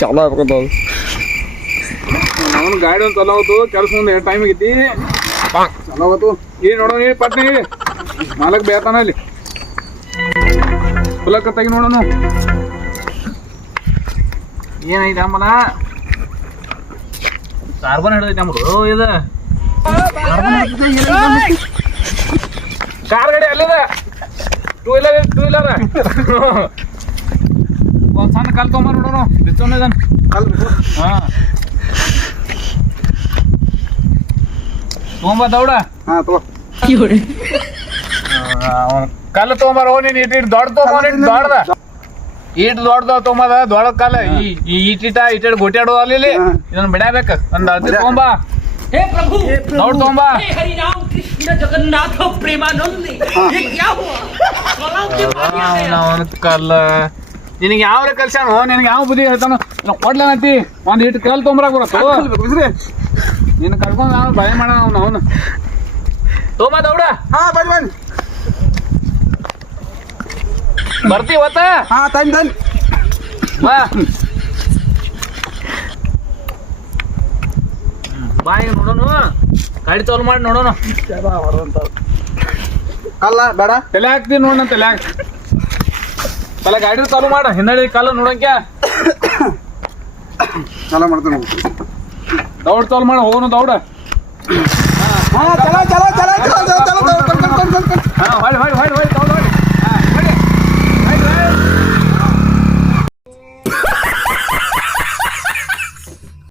ಚಾಲೋ ಆಗ್ಬೇಕಂತ ಅವನು ಗಾಡಿ ಒಂದು ಚಲೋ ಆಯ್ತು ಕೆಲಸ ಒಂದು ಟೈಮ್ ಆಗೈತಿ ಚಲೋ ಆಯ್ತು ಈ ನೋಡೋಣ ಈ ಪಟ್ನಿ ಮಾಲಕ್ ಬೇತಾನ ಇಲ್ಲಿ ಪುಲಕ್ಕ ತೆಗಿ ನೋಡೋಣ ಏನೈತೆ ಅಮ್ಮನ ಕಾರ್ಬನ್ ಹಿಡಿದೈತೆ ಅಮ್ಮರು ಇದು ಕಾರ್ ಗಾಡಿ ಅಲ್ಲಿದ ಟೂ ವೀಲರ್ ಒಂದ್ ಸಣ್ಣ ಕಲ್ ತೊಗೊಂಬ ನೋಡೋಣ ಬಿಚ್ಚೋಣ ಇದನ್ ಕಲ್ ಹಾ ತೊಗೊಂಬ ದೌಡ ಹಾ ತಗೋ ಕಲ್ಲು ತೊಗೊಂಬಾರ ನೀನ್ ಇಟ್ ದೊಡ್ಡ ತೊಗೊಂಬ ದೊಡ್ಡದ ಈಟ್ ದೊಡ್ಡದ ತೊಗೊಂಬದ ದೊಡ್ಡ ಕಲ್ಲ ಇಟ್ ಗೊಟ್ಟಾಡೋ ಅಲ್ಲಿ ಇದನ್ನ ಬಿಡಬೇಕ ಒಂದ್ ಅರ್ಧ ತೊಗೊಂಬ हे प्रभु दौड़ तो अम्बा हे हरि राम कृष्ण जगन्नाथ प्रेमानंद ये क्या हुआ तालाब के पानी आ गया ಕಲ್ಲ ನಿನಗೆ ಯಾವ ಕಲ್ಸ್ಯಾನು ನಿನಗೆ ಯಾವ ಬುದ್ಧಿ ಹೇಳ್ತಾನ ಕೊಡ್ಲೇನತಿ ಒಂದ್ ಇಟ್ಟು ಕಲ್ ತೊಂಬರಾಕ್ ಬರತ್ತು ನಿನ್ನ ಕರ್ಕೊಂಡು ನಾನು ಭಯ ಮಾಡ ಅವನು ತೋಮ ದೌಡ ಹಾ ಬನ್ನಿ ಬರ್ತಿ ಇವತ್ತ ಹಾ ತಂದ್ ಬಾ ಬಾ ಈಗ ನೋಡೋಣ ಗಾಡಿ ಚಾಲು ಮಾಡಿ ನೋಡೋಣ ಅಲ್ಲ ಬೇಡ ತಲೆ ಹಾಕ್ತೀನಿ ನೋಡೋಣ ತಲೆ ತಲೆ ಗಾಡಿ ಚಾಲು ಮಾಡ ಹಿನ್ನಡಿ ಕಾಲ ನೋಡಂಕ್ಯಾ ಚಲೋ ಮಾಡ್ತಾನೆ ದೌಡ್ ಚಾಲು ಮಾಡ ಹೋಗೋಣ ದೌಡ ಹಾ ಚಲೋ ಹಾ ಹೊಯ್